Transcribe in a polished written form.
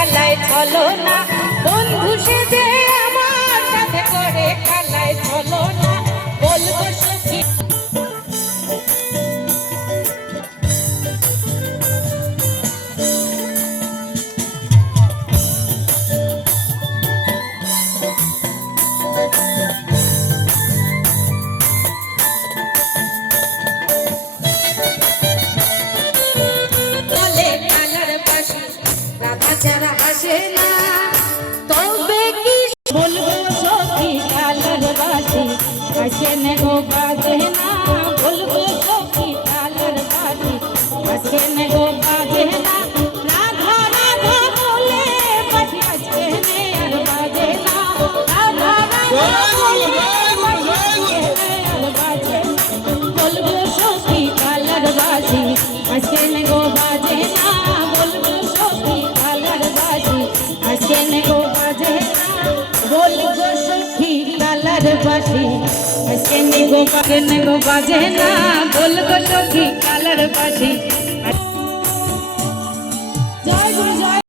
খেলায় চলো না, বন্ধু সেজে আমার সাথে করে খেলায় চলো না, বলবো সখী যারা হাসে না তবে কি বলবো সখী কালার বাসি হাসে নে গো বাজে না, বলবো সখী কালার বাসি হাসে নে গো বাজে না, রাধা রাধা বলে বাসি হাসে নে আর বাজে না, রাধা রাধা বলে আর বাজে না, বলবো সখী কালার বাসি হাসে নে গো বাজে না, বলবো সখী হাসেন গো বাজে না, বলবো সখী কালার বাসি হাসেন গো বাজে না, বলবো সখী কালার বাসি